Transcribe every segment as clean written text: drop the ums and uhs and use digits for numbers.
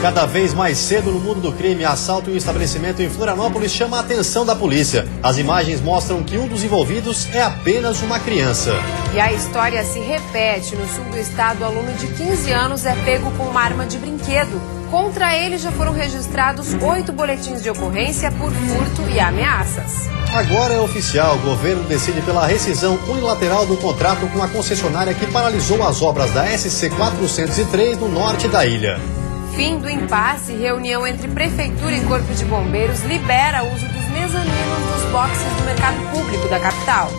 Cada vez mais cedo no mundo do crime, assalto em um estabelecimento em Florianópolis chama a atenção da polícia. As imagens mostram que um dos envolvidos é apenas uma criança. E a história se repete. No sul do estado, o aluno de 15 anos é pego com uma arma de brinquedo. Contra ele já foram registrados 8 boletins de ocorrência por furto e ameaças. Agora é oficial, o governo decide pela rescisão unilateral do contrato com a concessionária que paralisou as obras da SC 403 no norte da ilha. Fim do impasse, reunião entre Prefeitura e Corpo de Bombeiros libera o uso dos mezaninos dos boxes do mercado público da capital.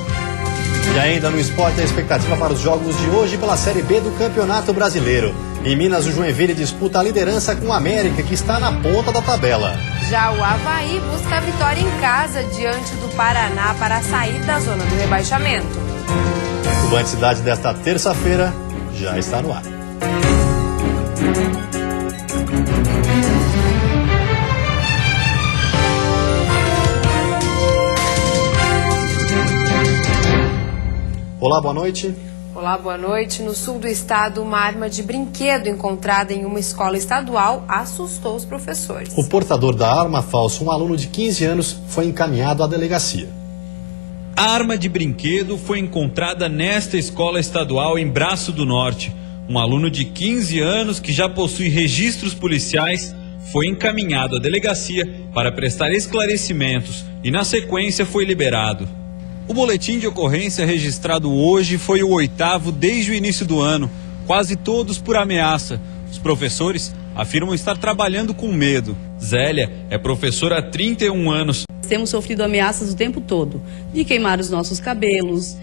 E ainda no esporte, a expectativa para os jogos de hoje pela Série B do Campeonato Brasileiro. Em Minas, o Joinville disputa a liderança com o América, que está na ponta da tabela. Já o Avaí busca a vitória em casa diante do Paraná para sair da zona do rebaixamento. O Band Cidade desta terça-feira já está no ar. Olá, boa noite. Olá, boa noite. No sul do estado, uma arma de brinquedo encontrada em uma escola estadual assustou os professores. O portador da arma falsa, um aluno de 15 anos, foi encaminhado à delegacia. A arma de brinquedo foi encontrada nesta escola estadual em Braço do Norte. Um aluno de 15 anos que já possui registros policiais foi encaminhado à delegacia para prestar esclarecimentos e, na sequência, foi liberado. O boletim de ocorrência registrado hoje foi o 8º desde o início do ano, quase todos por ameaça. Os professores afirmam estar trabalhando com medo. Zélia é professora há 31 anos. Temos sofrido ameaças o tempo todo, de queimar os nossos cabelos,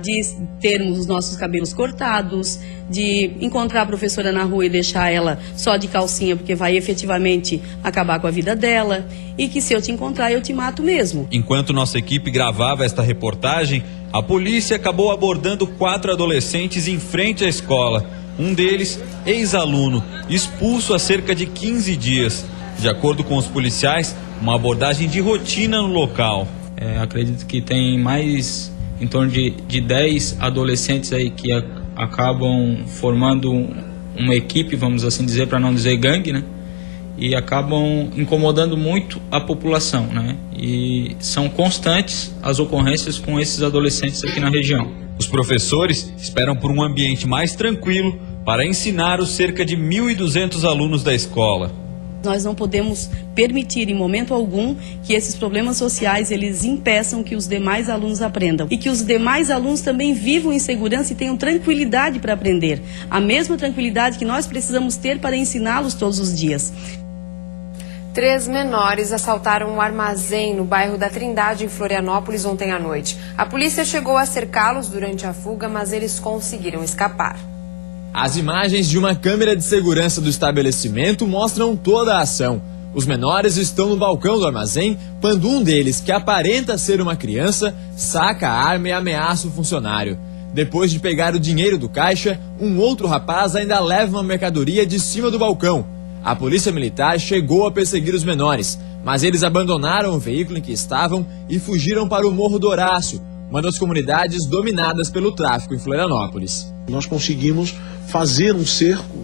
de termos os nossos cabelos cortados, de encontrar a professora na rua e deixar ela só de calcinha porque vai efetivamente acabar com a vida dela, e que se eu te encontrar eu te mato mesmo. Enquanto nossa equipe gravava esta reportagem, a polícia acabou abordando 4 adolescentes em frente à escola. Um deles, ex-aluno, expulso há cerca de 15 dias. De acordo com os policiais, uma abordagem de rotina no local. Acredito que tem mais em torno de 10 adolescentes aí que acabam formando uma equipe, vamos assim dizer, para não dizer gangue, né? E acabam incomodando muito a população, né? E são constantes as ocorrências com esses adolescentes aqui na região. Os professores esperam por um ambiente mais tranquilo para ensinar os cerca de 1.200 alunos da escola. Nós não podemos permitir em momento algum que esses problemas sociais eles impeçam que os demais alunos aprendam e que os demais alunos também vivam em segurança e tenham tranquilidade para aprender. A mesma tranquilidade que nós precisamos ter para ensiná-los todos os dias. 3 menores assaltaram um armazém no bairro da Trindade, em Florianópolis, ontem à noite. A polícia chegou a cercá-los durante a fuga, mas eles conseguiram escapar. As imagens de uma câmera de segurança do estabelecimento mostram toda a ação. Os menores estão no balcão do armazém quando um deles, que aparenta ser uma criança, saca a arma e ameaça o funcionário. Depois de pegar o dinheiro do caixa, um outro rapaz ainda leva uma mercadoria de cima do balcão. A polícia militar chegou a perseguir os menores, mas eles abandonaram o veículo em que estavam e fugiram para o Morro do Horácio, uma das comunidades dominadas pelo tráfico em Florianópolis. Nós conseguimos fazer um cerco,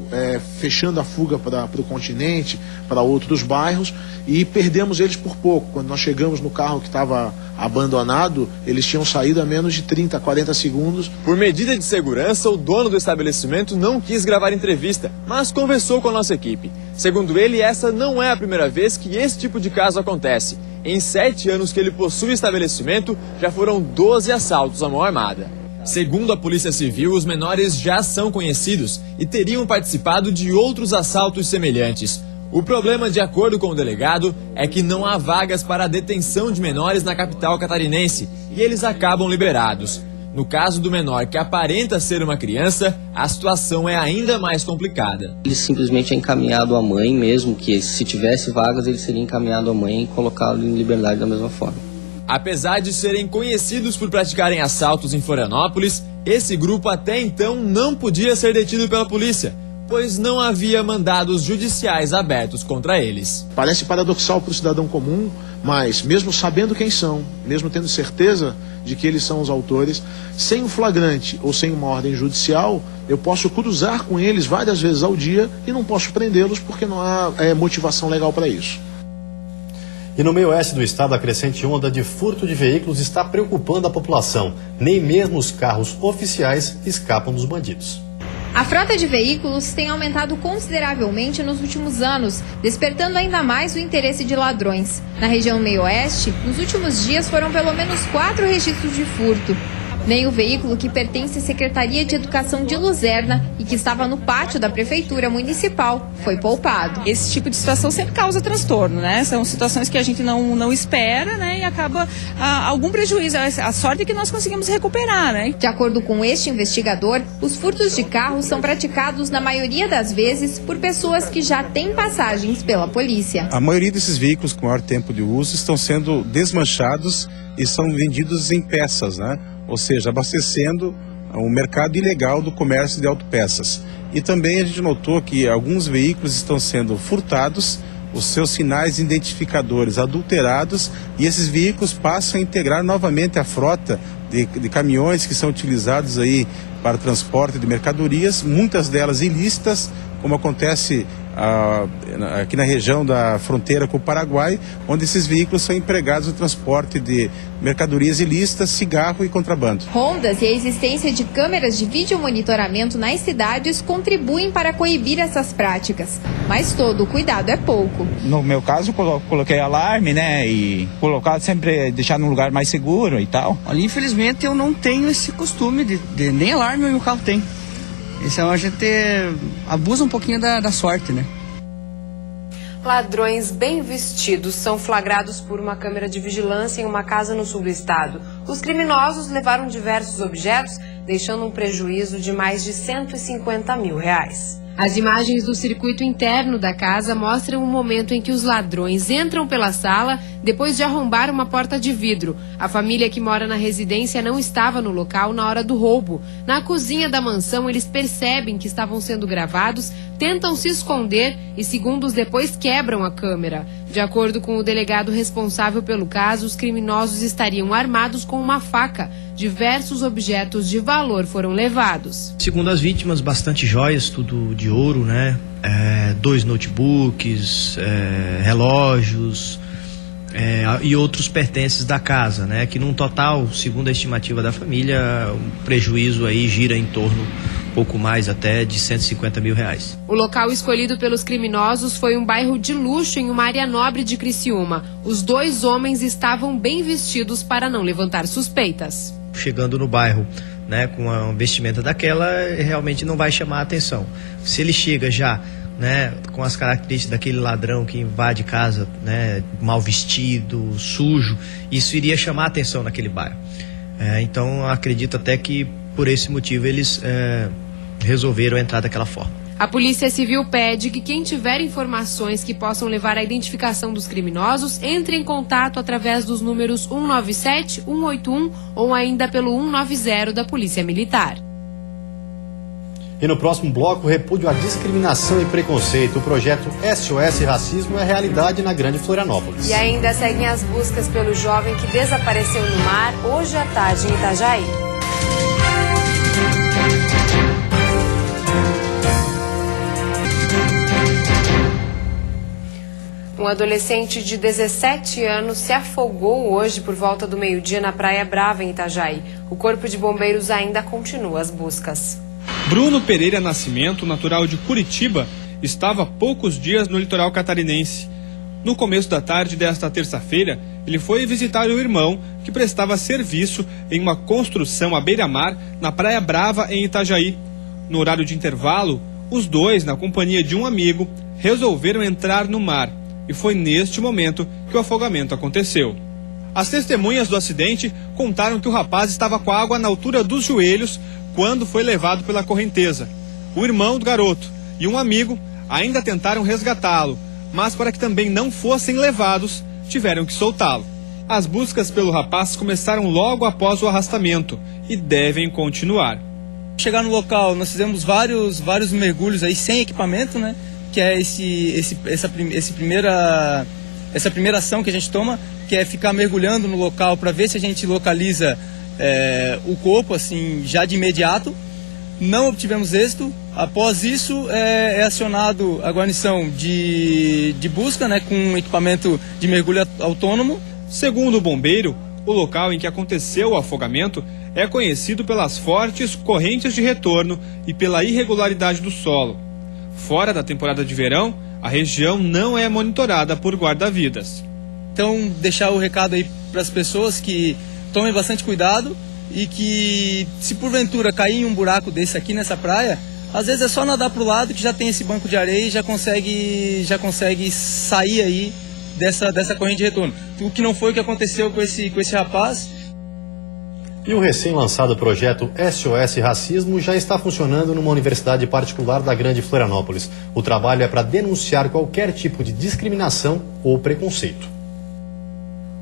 fechando a fuga para o continente, para outros bairros, e perdemos eles por pouco. Quando nós chegamos no carro que estava abandonado, eles tinham saído a menos de 30, 40 segundos. Por medida de segurança, o dono do estabelecimento não quis gravar entrevista, mas conversou com a nossa equipe. Segundo ele, essa não é a primeira vez que esse tipo de caso acontece. Em 7 anos que ele possui o estabelecimento, já foram 12 assaltos à mão armada. Segundo a Polícia Civil, os menores já são conhecidos e teriam participado de outros assaltos semelhantes. O problema, de acordo com o delegado, é que não há vagas para a detenção de menores na capital catarinense e eles acabam liberados. No caso do menor que aparenta ser uma criança, a situação é ainda mais complicada. Ele simplesmente é encaminhado à mãe, mesmo que se tivesse vagas ele seria encaminhado à mãe e colocá-lo em liberdade da mesma forma. Apesar de serem conhecidos por praticarem assaltos em Florianópolis, esse grupo até então não podia ser detido pela polícia. pois não havia mandados judiciais abertos contra eles. Parece paradoxal para o cidadão comum, mas mesmo sabendo quem são, mesmo tendo certeza de que eles são os autores, sem um flagrante ou sem uma ordem judicial, eu posso cruzar com eles várias vezes ao dia e não posso prendê-los porque não há motivação legal para isso. E no meio oeste do estado, a crescente onda de furto de veículos está preocupando a população. Nem mesmo os carros oficiais escapam dos bandidos. A frota de veículos tem aumentado consideravelmente nos últimos anos, despertando ainda mais o interesse de ladrões. Na região meio-oeste, nos últimos dias foram pelo menos 4 registros de furto. Nem o veículo que pertence à Secretaria de Educação de Luzerna e que estava no pátio da Prefeitura Municipal foi poupado. Esse tipo de situação sempre causa transtorno, né? São situações que a gente não espera, né? E acaba algum prejuízo. A sorte é que nós conseguimos recuperar, né? De acordo com este investigador, os furtos de carros são praticados na maioria das vezes por pessoas que já têm passagens pela polícia. A maioria desses veículos com maior tempo de uso estão sendo desmanchados e são vendidos em peças, né? Ou seja, abastecendo o mercado ilegal do comércio de autopeças. E também a gente notou que alguns veículos estão sendo furtados, os seus sinais identificadores adulterados, e esses veículos passam a integrar novamente a frota de caminhões que são utilizados aí para transporte de mercadorias, muitas delas ilícitas, como acontece aqui na região da fronteira com o Paraguai, onde esses veículos são empregados no transporte de mercadorias ilícitas, cigarro e contrabando. Rondas e a existência de câmeras de videomonitoramento nas cidades contribuem para coibir essas práticas, mas todo o cuidado é pouco. No meu caso, coloquei alarme, né, e colocar sempre, deixar num lugar mais seguro e tal. Olha, infelizmente eu não tenho esse costume de nem alarme o meu carro tem. Então a gente abusa um pouquinho da sorte, né? Ladrões bem vestidos são flagrados por uma câmera de vigilância em uma casa no sul do estado. Os criminosos levaram diversos objetos, deixando um prejuízo de mais de R$150 mil. As imagens do circuito interno da casa mostram o momento em que os ladrões entram pela sala depois de arrombar uma porta de vidro. A família que mora na residência não estava no local na hora do roubo. Na cozinha da mansão, eles percebem que estavam sendo gravados, tentam se esconder e segundos depois quebram a câmera. De acordo com o delegado responsável pelo caso, os criminosos estariam armados com uma faca. Diversos objetos de valor foram levados. Segundo as vítimas, bastante joias, tudo de ouro, né? 2 notebooks, relógios e outros pertences da casa, né? Que num total, segundo a estimativa da família, o prejuízo aí gira em torno pouco mais até de R$150 mil. O local escolhido pelos criminosos foi um bairro de luxo em uma área nobre de Criciúma. Os 2 homens estavam bem vestidos para não levantar suspeitas. Chegando no bairro, né, com uma vestimenta daquela, realmente não vai chamar a atenção. Se ele chega já, né, com as características daquele ladrão que invade casa, né, mal vestido, sujo, isso iria chamar a atenção naquele bairro. Então, acredito até que por esse motivo eles resolveram entrar daquela forma. A Polícia Civil pede que quem tiver informações que possam levar à identificação dos criminosos entre em contato através dos números 197, 181 ou ainda pelo 190 da Polícia Militar. E no próximo bloco, repúdio à discriminação e preconceito. O projeto SOS Racismo é realidade na Grande Florianópolis. E ainda seguem as buscas pelo jovem que desapareceu no mar hoje à tarde em Itajaí. Um adolescente de 17 anos se afogou hoje por volta do meio-dia na Praia Brava, em Itajaí. O Corpo de Bombeiros ainda continua as buscas. Bruno Pereira Nascimento, natural de Curitiba, estava há poucos dias no litoral catarinense. No começo da tarde desta terça-feira, ele foi visitar o irmão, que prestava serviço em uma construção à beira-mar na Praia Brava, em Itajaí. No horário de intervalo, os dois, na companhia de um amigo, resolveram entrar no mar. E foi neste momento que o afogamento aconteceu. As testemunhas do acidente contaram que o rapaz estava com a água na altura dos joelhos quando foi levado pela correnteza. O irmão do garoto e um amigo ainda tentaram resgatá-lo, mas para que também não fossem levados, tiveram que soltá-lo. As buscas pelo rapaz começaram logo após o arrastamento e devem continuar. Chegar no local, nós fizemos vários mergulhos aí sem equipamento, né? Que é essa primeira ação que a gente toma, que é ficar mergulhando no local para ver se a gente localiza o corpo, assim, já de imediato. Não obtivemos êxito. Após isso, é acionado a guarnição de busca, né, com um equipamento de mergulho autônomo. Segundo o bombeiro, o local em que aconteceu o afogamento é conhecido pelas fortes correntes de retorno e pela irregularidade do solo. Fora da temporada de verão, a região não é monitorada por guarda-vidas. Então, deixar o recado aí para as pessoas que tomem bastante cuidado e que, se porventura cair em um buraco desse aqui nessa praia, às vezes é só nadar para o lado que já tem esse banco de areia e já consegue sair aí dessa corrente de retorno. O que não foi o que aconteceu com esse rapaz. E o recém-lançado projeto SOS Racismo já está funcionando numa universidade particular da Grande Florianópolis. O trabalho é para denunciar qualquer tipo de discriminação ou preconceito.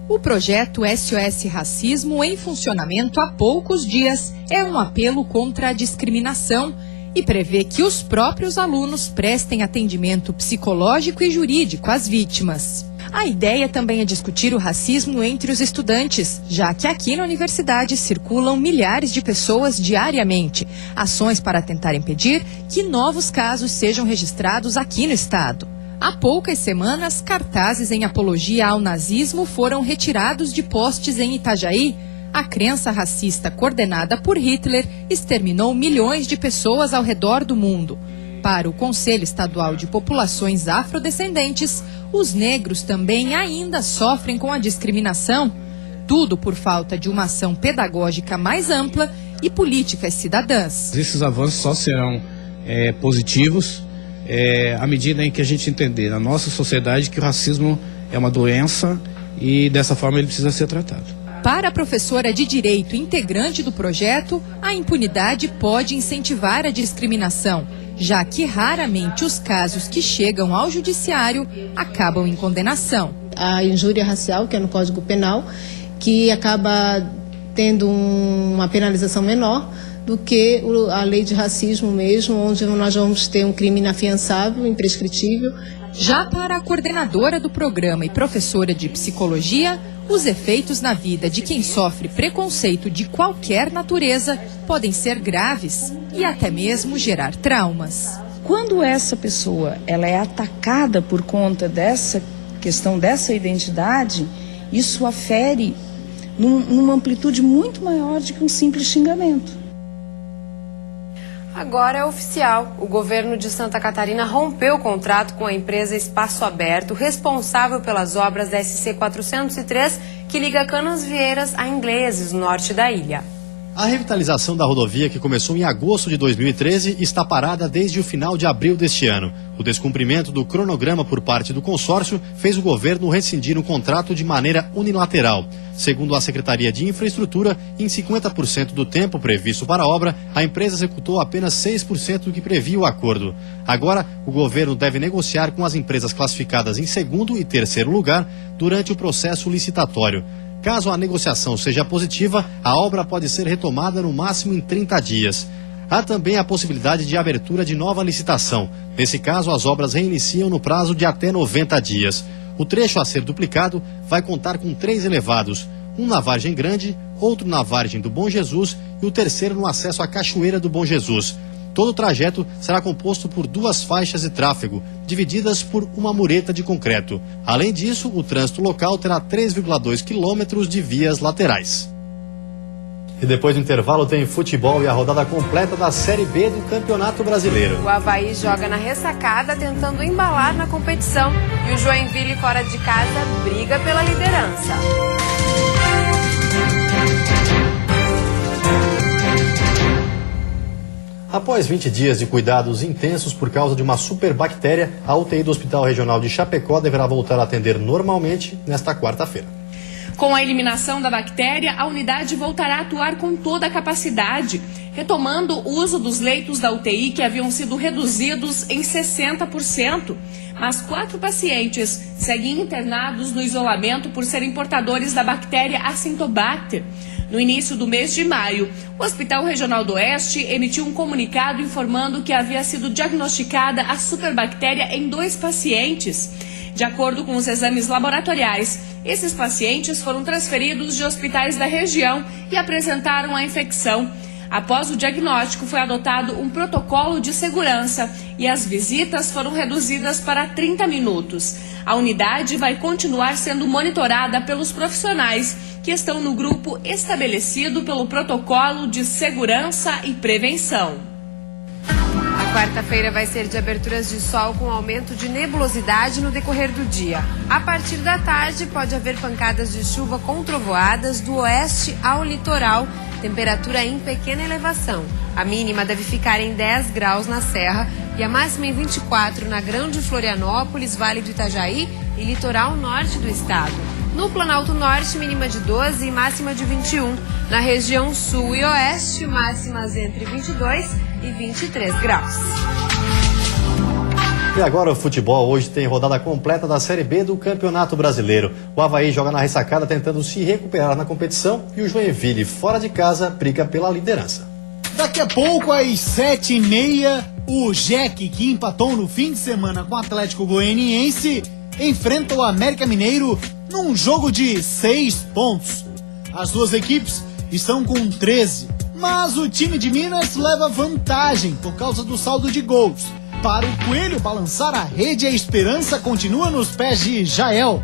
O projeto SOS Racismo, em funcionamento há poucos dias, é um apelo contra a discriminação e prevê que os próprios alunos prestem atendimento psicológico e jurídico às vítimas. A ideia também é discutir o racismo entre os estudantes, já que aqui na universidade circulam milhares de pessoas diariamente. Ações para tentar impedir que novos casos sejam registrados aqui no estado. Há poucas semanas, cartazes em apologia ao nazismo foram retirados de postes em Itajaí. A crença racista coordenada por Hitler exterminou milhões de pessoas ao redor do mundo. Para o Conselho Estadual de Populações Afrodescendentes, os negros também ainda sofrem com a discriminação. Tudo por falta de uma ação pedagógica mais ampla e políticas cidadãs. Esses avanços só serão positivos à medida em que a gente entender na nossa sociedade que o racismo é uma doença e dessa forma ele precisa ser tratado. Para a professora de Direito integrante do projeto, a impunidade pode incentivar a discriminação, já que raramente os casos que chegam ao judiciário acabam em condenação. A injúria racial, que é no Código Penal, que acaba tendo uma penalização menor do que a lei de racismo mesmo, onde nós vamos ter um crime inafiançável, imprescritível. Já para a coordenadora do programa e professora de psicologia, os efeitos na vida de quem sofre preconceito de qualquer natureza podem ser graves e até mesmo gerar traumas. Quando essa pessoa ela é atacada por conta dessa questão dessa identidade, isso afere numa amplitude muito maior do que um simples xingamento. Agora é oficial. O governo de Santa Catarina rompeu o contrato com a empresa Espaço Aberto, responsável pelas obras da SC 403, que liga Canasvieiras a Ingleses, no norte da ilha. A revitalização da rodovia, que começou em agosto de 2013, está parada desde o final de abril deste ano. O descumprimento do cronograma por parte do consórcio fez o governo rescindir o contrato de maneira unilateral. Segundo a Secretaria de Infraestrutura, em 50% do tempo previsto para a obra, a empresa executou apenas 6% do que previa o acordo. Agora, o governo deve negociar com as empresas classificadas em segundo e terceiro lugar durante o processo licitatório. Caso a negociação seja positiva, a obra pode ser retomada no máximo em 30 dias. Há também a possibilidade de abertura de nova licitação. Nesse caso, as obras reiniciam no prazo de até 90 dias. O trecho a ser duplicado vai contar com 3 elevados, um na Vargem Grande, outro na Vargem do Bom Jesus e o terceiro no acesso à Cachoeira do Bom Jesus. Todo o trajeto será composto por 2 faixas de tráfego, divididas por uma mureta de concreto. Além disso, o trânsito local terá 3,2 quilômetros de vias laterais. E depois do intervalo tem futebol e a rodada completa da Série B do Campeonato Brasileiro. O Avaí joga na ressacada tentando embalar na competição e o Joinville fora de casa briga pela liderança. Após 20 dias de cuidados intensos por causa de uma superbactéria, a UTI do Hospital Regional de Chapecó deverá voltar a atender normalmente nesta quarta-feira. Com a eliminação da bactéria, a unidade voltará a atuar com toda a capacidade, retomando o uso dos leitos da UTI que haviam sido reduzidos em 60%. Mas 4 pacientes seguem internados no isolamento por serem portadores da bactéria Acinetobacter. No início do mês de maio, o Hospital Regional do Oeste emitiu um comunicado informando que havia sido diagnosticada a superbactéria em 2 pacientes. De acordo com os exames laboratoriais, esses pacientes foram transferidos de hospitais da região e apresentaram a infecção. Após o diagnóstico, foi adotado um protocolo de segurança e as visitas foram reduzidas para 30 minutos. A unidade vai continuar sendo monitorada pelos profissionais que estão no grupo estabelecido pelo protocolo de segurança e prevenção. A quarta-feira vai ser de aberturas de sol com aumento de nebulosidade no decorrer do dia. A partir da tarde, pode haver pancadas de chuva com trovoadas do oeste ao litoral. Temperatura em pequena elevação. A mínima deve ficar em 10 graus na Serra e a máxima em 24 na Grande Florianópolis, Vale do Itajaí e litoral norte do estado. No Planalto Norte, mínima de 12 e máxima de 21. Na região sul e oeste, máximas entre 22 e 23 graus. E agora o futebol. Hoje tem rodada completa da Série B do Campeonato Brasileiro. O Avaí joga na ressacada tentando se recuperar na competição e o Joinville, fora de casa, briga pela liderança. Daqui a pouco, às 7h30, o Jack, que empatou no fim de semana com o Atlético Goianiense, enfrenta o América Mineiro num jogo de 6 pontos. As duas equipes estão com 13, mas o time de Minas leva vantagem por causa do saldo de gols. Para o Coelho balançar a rede, a esperança continua nos pés de Jael.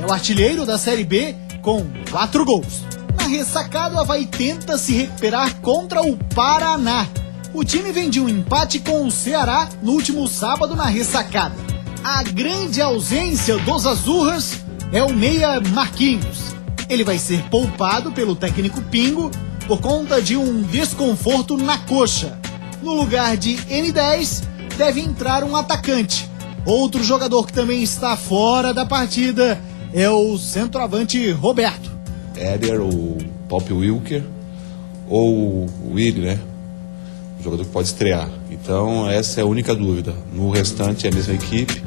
É o artilheiro da Série B com 4 gols. Na ressacada, o Avaí tenta se recuperar contra o Paraná. O time vem de um empate com o Ceará no último sábado na ressacada. A grande ausência dos Azurras é o meia Marquinhos. Ele vai ser poupado pelo técnico Pingo por conta de um desconforto na coxa. No lugar de N10, deve entrar um atacante. Outro jogador que também está fora da partida é o centroavante Roberto. Éder, o Pop Wilker ou o Willi, né? O jogador que pode estrear. Então essa é a única dúvida. No restante é a mesma equipe.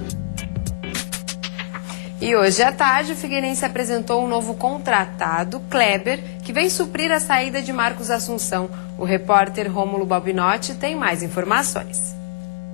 E hoje à tarde, o Figueirense apresentou um novo contratado, Kleber, que vem suprir a saída de Marcos Assunção. O repórter Rômulo Balbinotti tem mais informações.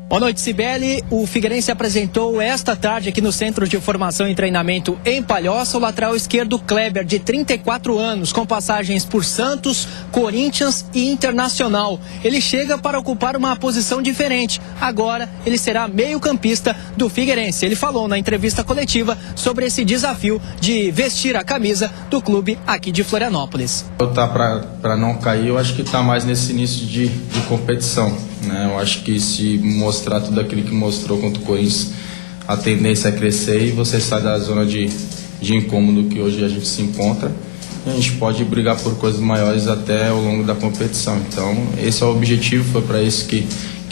Boa noite, Cibele. O Figueirense apresentou esta tarde aqui no Centro de Formação e Treinamento em Palhoça o lateral esquerdo Kleber, de 34 anos, com passagens por Santos, Corinthians e Internacional. Ele chega para ocupar uma posição diferente. Agora ele será meio-campista do Figueirense. Ele falou na entrevista coletiva sobre esse desafio de vestir a camisa do clube aqui de Florianópolis. Para não cair, eu acho que está mais nesse início de competição, né? Eu acho que se mostrar tudo aquilo que mostrou contra o Corinthians, a tendência é crescer e você sai da zona de incômodo que hoje a gente se encontra. E a gente pode brigar por coisas maiores até ao longo da competição. Então, esse é o objetivo, foi para isso que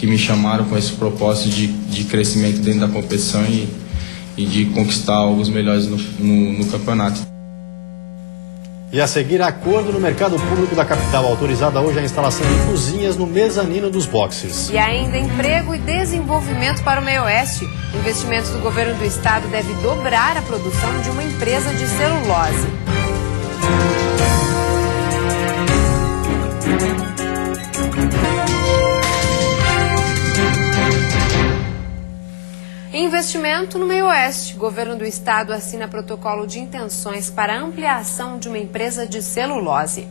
me chamaram, com esse propósito de crescimento dentro da competição e de conquistar algo melhores no campeonato. E a seguir, acordo no mercado público da capital. Autorizada hoje a instalação de cozinhas no mezanino dos boxes. E ainda emprego e desenvolvimento para o meio-oeste. Investimentos do governo do estado deve dobrar a produção de uma empresa de celulose. Investimento no meio-oeste. Governo do estado assina protocolo de intenções para ampliação de uma empresa de celulose.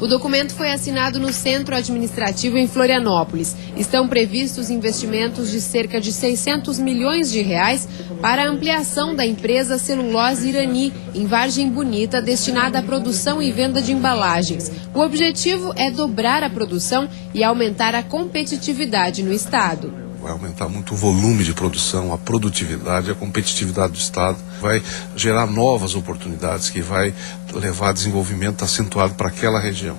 O documento foi assinado no Centro Administrativo em Florianópolis. Estão previstos investimentos de cerca de 600 milhões de reais para a ampliação da empresa Celulose Irani, em Vargem Bonita, destinada à produção e venda de embalagens. O objetivo é dobrar a produção e aumentar a competitividade no estado. Vai aumentar muito o volume de produção, a produtividade, a competitividade do Estado. Vai gerar novas oportunidades que vai levar a desenvolvimento acentuado para aquela região.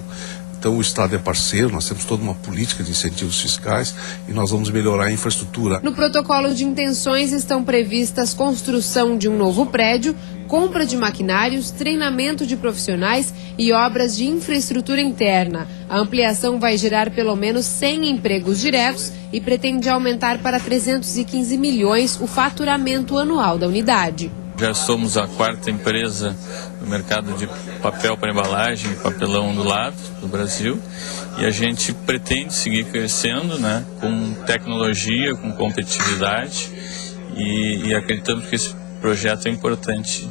Então o Estado é parceiro, nós temos toda uma política de incentivos fiscais e nós vamos melhorar a infraestrutura. No protocolo de intenções estão previstas construção de um novo prédio, compra de maquinários, treinamento de profissionais e obras de infraestrutura interna. A ampliação vai gerar pelo menos 100 empregos diretos e pretende aumentar para 315 milhões o faturamento anual da unidade. Já somos a 4ª empresa no mercado de papel para embalagem e papelão ondulado do Brasil. E a gente pretende seguir crescendo, né, com tecnologia, com competitividade e acreditamos que esse projeto é importante.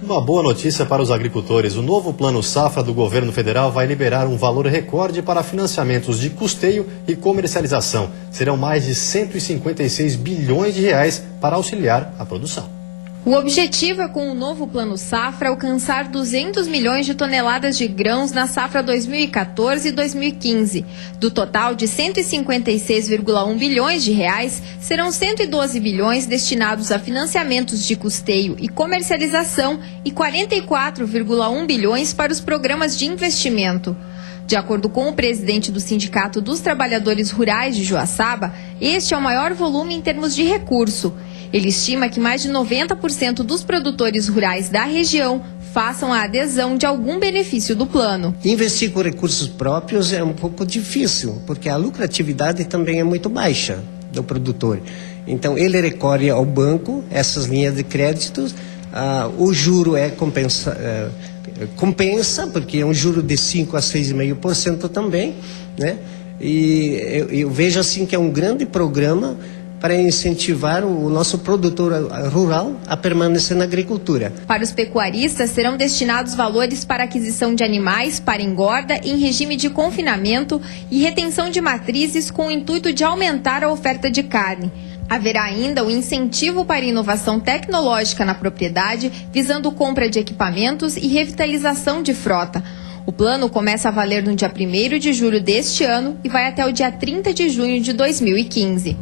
Uma boa notícia para os agricultores. O novo Plano Safra do governo federal vai liberar um valor recorde para financiamentos de custeio e comercialização. Serão mais de 156 bilhões de reais para auxiliar a produção. O objetivo é, com o novo Plano Safra, alcançar 200 milhões de toneladas de grãos na safra 2014 e 2015. Do total de 156,1 bilhões de reais, serão 112 bilhões destinados a financiamentos de custeio e comercialização e 44,1 bilhões para os programas de investimento. De acordo com o presidente do Sindicato dos Trabalhadores Rurais de Joaçaba, este é o maior volume em termos de recurso. Ele estima que mais de 90% dos produtores rurais da região façam a adesão de algum benefício do plano. Investir com recursos próprios é um pouco difícil, porque a lucratividade também é muito baixa do produtor. Então, ele recorre ao banco, essas linhas de créditos, o juro compensa, porque é um juro de 5% a 6,5% também, né? E eu vejo assim que é um grande programa para incentivar o nosso produtor rural a permanecer na agricultura. Para os pecuaristas, serão destinados valores para aquisição de animais para engorda em regime de confinamento e retenção de matrizes com o intuito de aumentar a oferta de carne. Haverá ainda o incentivo para inovação tecnológica na propriedade, visando compra de equipamentos e revitalização de frota. O plano começa a valer no dia 1º de julho deste ano e vai até o dia 30 de junho de 2015.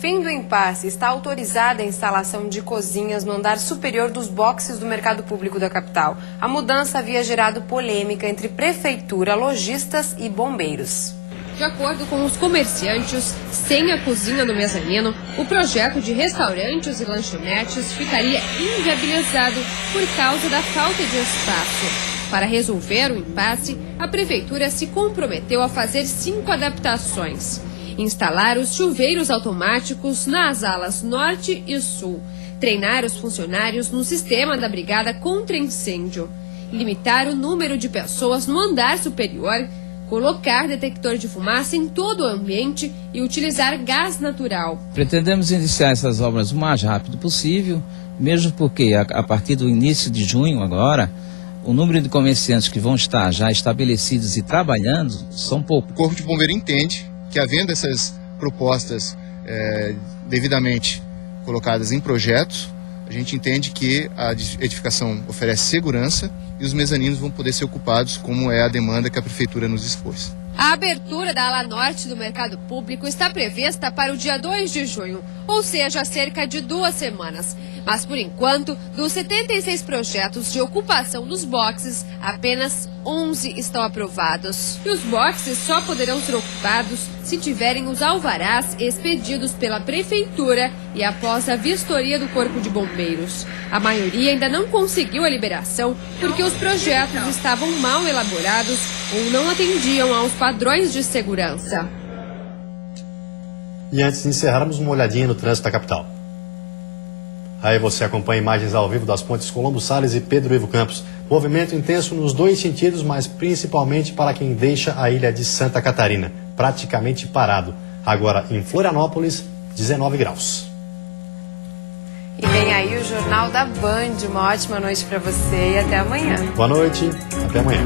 Fim do impasse. Está autorizada a instalação de cozinhas no andar superior dos boxes do mercado público da capital. A mudança havia gerado polêmica entre prefeitura, lojistas e bombeiros. De acordo com os comerciantes, sem a cozinha no mezanino, o projeto de restaurantes e lanchonetes ficaria inviabilizado por causa da falta de espaço. Para resolver o impasse, a prefeitura se comprometeu a fazer 5 adaptações. Instalar os chuveiros automáticos nas alas norte e sul, treinar os funcionários no sistema da brigada contra incêndio, limitar o número de pessoas no andar superior, colocar detector de fumaça em todo o ambiente e utilizar gás natural. Pretendemos iniciar essas obras o mais rápido possível, mesmo porque a partir do início de junho agora, o número de comerciantes que vão estar já estabelecidos e trabalhando são poucos. O Corpo de Bombeiro entende que, havendo essas propostas devidamente colocadas em projetos, a gente entende que a edificação oferece segurança e os mezaninos vão poder ser ocupados como é a demanda que a Prefeitura nos expôs. A abertura da ala norte do mercado público está prevista para o dia 2 de junho, ou seja, cerca de 2 semanas. Mas, por enquanto, dos 76 projetos de ocupação dos boxes, apenas 11 estão aprovados. E os boxes só poderão ser ocupados se tiverem os alvarás expedidos pela Prefeitura e após a vistoria do Corpo de Bombeiros. A maioria ainda não conseguiu a liberação porque os projetos estavam mal elaborados ou não atendiam aos padrões de segurança. E antes de encerrarmos, uma olhadinha no trânsito da capital. Aí você acompanha imagens ao vivo das pontes Colombo Salles e Pedro Ivo Campos. Movimento intenso nos 2 sentidos, mas principalmente para quem deixa a ilha de Santa Catarina, praticamente parado. Agora, em Florianópolis, 19 graus. E vem aí o Jornal da Band. Uma ótima noite para você e até amanhã. Boa noite, até amanhã.